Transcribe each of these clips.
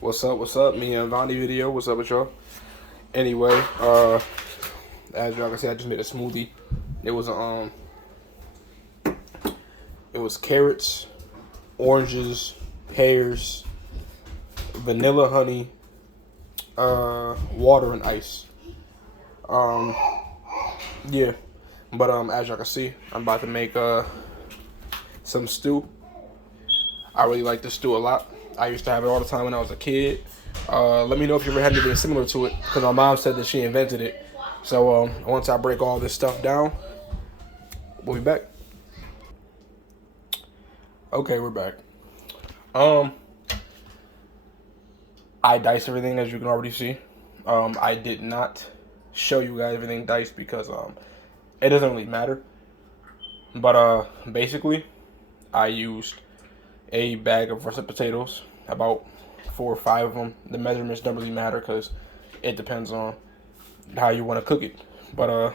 What's up? What's up? Me and Vonnie video. What's up with y'all? Anyway, as y'all can see, I just made a smoothie. It was it was carrots, oranges, pears, vanilla honey, water and ice. Um, yeah. But as y'all can see, I'm about to make some stew. I really like this stew a lot. I used to have it all the time when I was a kid. Let me know if you ever had anything similar to it, because my mom said that she invented it. So once I break all this stuff down, we'll be back. Okay, we're back. Um, I diced everything, as you can already see. I did not show you guys everything diced because it doesn't really matter. But basically, I used a bag of russet potatoes, about 4 or 5 of them. The measurements don't really matter because it depends on how you want to cook it. But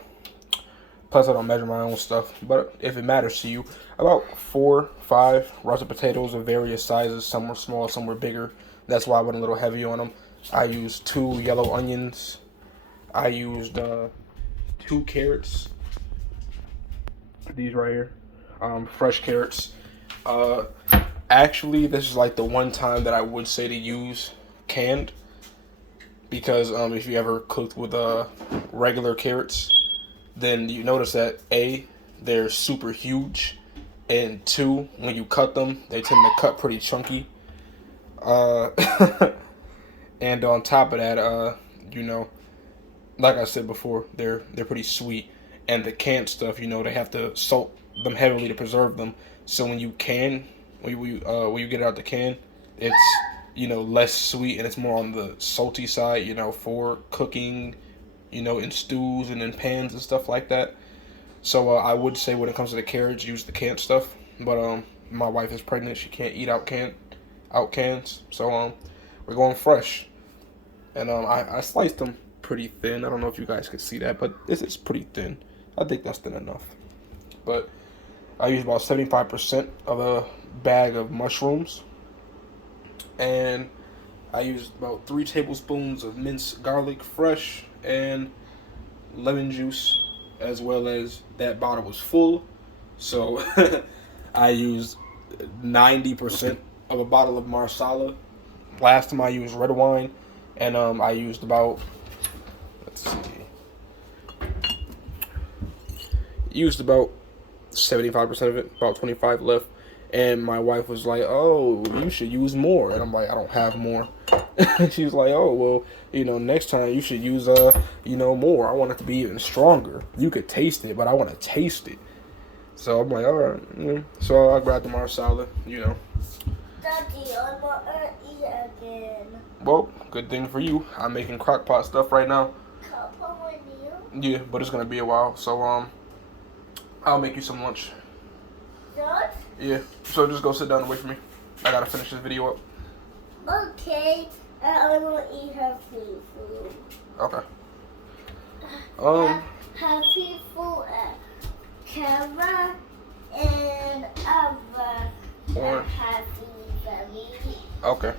plus I don't measure my own stuff. But if it matters to you, about 4, 5 russet potatoes of various sizes. Some were small, some were bigger. That's why I went a little heavy on them. I used 2 yellow onions. I used 2 carrots. These right here, fresh carrots. Actually, this is like the one time that I would say to use canned, because if you ever cooked with regular carrots, then you notice that A, they're super huge, and 2, when you cut them, they tend to cut pretty chunky. Uh, and on top of that, you know, like I said before, they're pretty sweet. And the canned stuff, you know, they have to salt them heavily to preserve them. So when you when you get it out the can, it's, you know, less sweet and it's more on the salty side, you know, for cooking, you know, in stews and in pans and stuff like that. So I would say when it comes to the carrots, use the canned stuff. But my wife is pregnant; she can't eat out cans. So we're going fresh, and I sliced them pretty thin. I don't know if you guys can see that, but this is pretty thin. I think that's thin enough. But I used about 75% of a bag of mushrooms, and I used about 3 tablespoons of minced garlic fresh, and lemon juice, as well as that bottle was full. So I used 90% of a bottle of marsala. Last time I used red wine, and I used about, let's see, used about 75% of it, about 25 left. And my wife was like, "Oh, you should use more." And I'm like, "I don't have more." She was like, "Oh, well, you know, next time you should use you know, more. I want it to be even stronger. You could taste it, but I want to taste it." So I'm like, "All right." So I grabbed the marsala, you know. Daddy, I want to eat again. Well, good thing for you. I'm making crock-pot stuff right now. Crock-pot with you? Yeah, but it's gonna be a while. So I'll make you some lunch. Lunch? Yeah. So just go sit down and wait for me. I gotta finish this video up. Okay. I want to eat healthy food. Okay. Healthy food, carrot and other Orange. healthy veggies. Okay.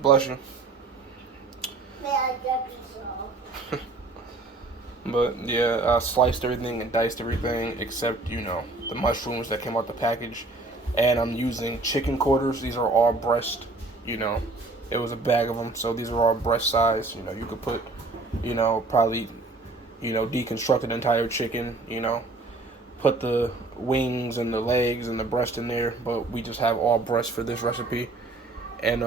Bless you. May I get these all? But yeah, I sliced everything and diced everything except, you know, the mushrooms that came out the package. And I'm using chicken quarters. These are all breast, you know. It was a bag of them, so these are all breast size. You know, you could put, you know, probably, you know, deconstruct an entire chicken, you know. Put the wings and the legs and the breast in there, but we just have all breast for this recipe. And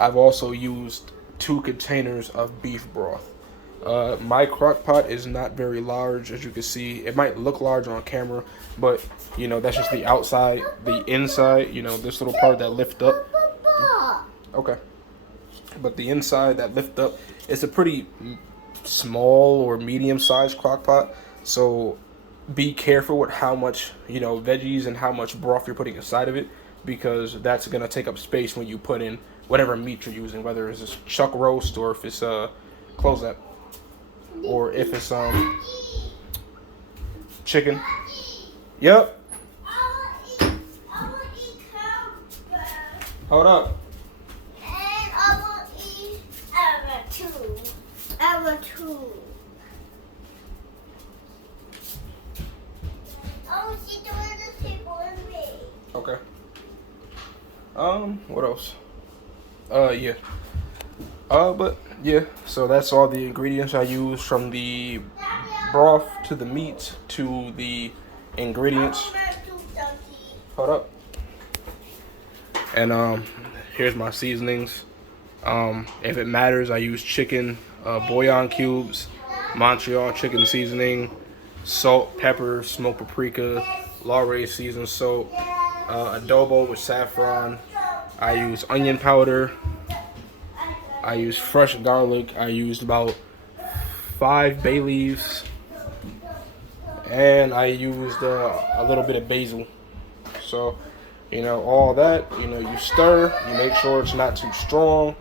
I've also used 2 containers of beef broth. My crock pot is not very large, as you can see. It might look large on camera, but you know, that's just the outside. The inside, you know, this little part that lift up. Okay. But the inside that lift up, it's a pretty small or medium-sized crock pot. So be careful with how much, you know, veggies and how much broth you're putting inside of it, because that's gonna take up space when you put in whatever meat you're using, whether it's a chuck roast or if it's close that, or if it's chicken. Yep. Hold up. two. I want two. Oh, she's doing the table and me. Okay. What else? Yeah. But yeah, so that's all the ingredients I use, from the broth to the meat to the ingredients. Hold up. And here's my seasonings. If it matters, I use chicken bouillon cubes, Montreal chicken seasoning, salt, pepper, smoked paprika, Laurier seasoned salt, adobo with saffron. I use onion powder. I use fresh garlic. I used about 5 bay leaves, and I used a little bit of basil. So, you know, all that, you know, you stir, you make sure it's not too strong.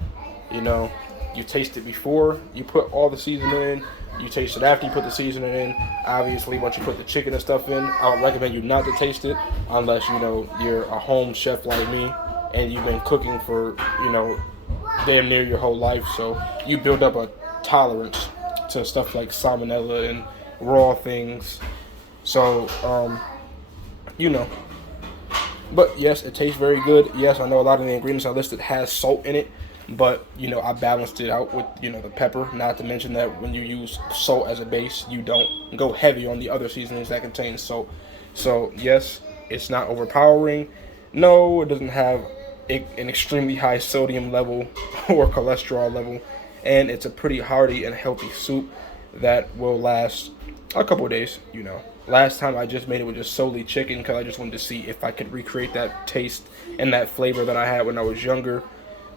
You know, you taste it before you put all the seasoning in. You taste it after you put the seasoning in. Obviously, once you put the chicken and stuff in, I would recommend you not to taste it unless, you know, you're a home chef like me and you've been cooking for, you know, damn near your whole life. So you build up a tolerance to stuff like salmonella and raw things. So, you know. But yes, it tastes very good. Yes, I know a lot of the ingredients I listed has salt in it, but you know, I balanced it out with, you know, the pepper. Not to mention that when you use salt as a base, you don't go heavy on the other seasonings that contain salt. So yes, it's not overpowering. No, it doesn't have an extremely high sodium level or cholesterol level, and it's a pretty hearty and healthy soup that will last a couple of days. You know, last time I just made it with just solely chicken because I just wanted to see if I could recreate that taste and that flavor that I had when I was younger,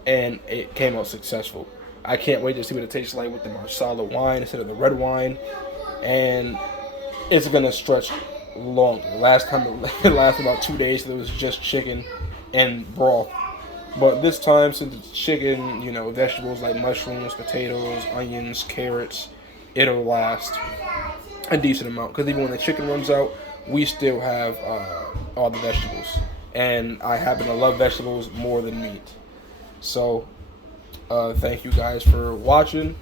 and it came out successful. I can't wait to see what it tastes like with the Marsala wine instead of the red wine, and it's gonna stretch longer. Last time it lasted about 2 days, so it was just chicken and broth. But this time, since it's chicken, you know, vegetables like mushrooms, potatoes, onions, carrots, it'll last a decent amount. Because even when the chicken runs out, we still have all the vegetables. And I happen to love vegetables more than meat. So, thank you guys for watching.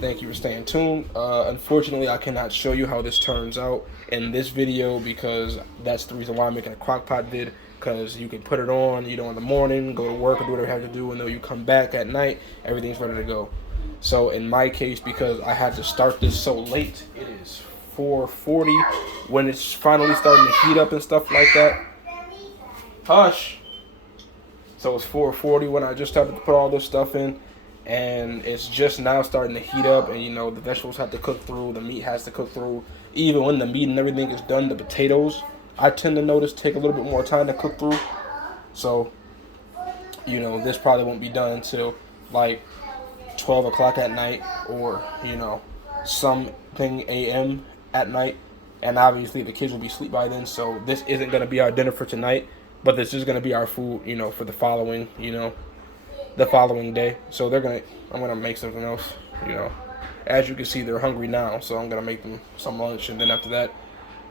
Thank you for staying tuned. Unfortunately, I cannot show you how this turns out in this video because that's the reason why I'm making a crock-pot vid. Because you can put it on, you know, in the morning, go to work, or do whatever you have to do, and then you come back at night, everything's ready to go. So in my case, because I had to start this so late, it is 4:40 when it's finally starting to heat up and stuff like that. Hush! So it's 4:40 when I just started to put all this stuff in, and it's just now starting to heat up, and you know, the vegetables have to cook through, the meat has to cook through. Even when the meat and everything is done, the potatoes, I tend to notice, take a little bit more time to cook through. So, you know, this probably won't be done until like 12 o'clock at night, or, you know, something a.m. at night. And obviously the kids will be asleep by then, so this isn't going to be our dinner for tonight, but this is going to be our food, you know, for the following, you know, the following day. So I'm going to make something else, you know. As you can see, they're hungry now, so I'm going to make them some lunch, and then after that,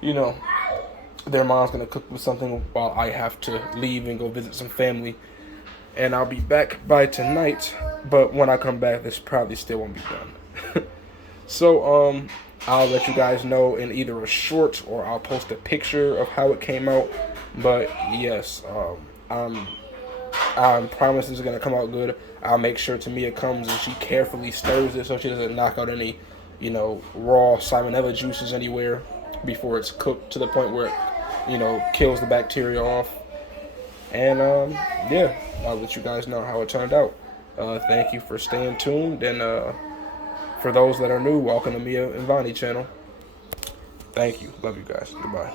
you know, their mom's going to cook them something while I have to leave and go visit some family. And I'll be back by tonight, but when I come back, this probably still won't be done. So, I'll let you guys know in either a short, or I'll post a picture of how it came out. But yes, I promise this is going to come out good. I'll make sure Tamia comes and she carefully stirs it so she doesn't knock out any, you know, raw salmonella juices anywhere before it's cooked to the point where it, you know, kills the bacteria off. And yeah, I'll let you guys know how it turned out. Thank you for staying tuned, and for those that are new, welcome to Mia and Vonnie channel. Thank you. Love you guys. Goodbye.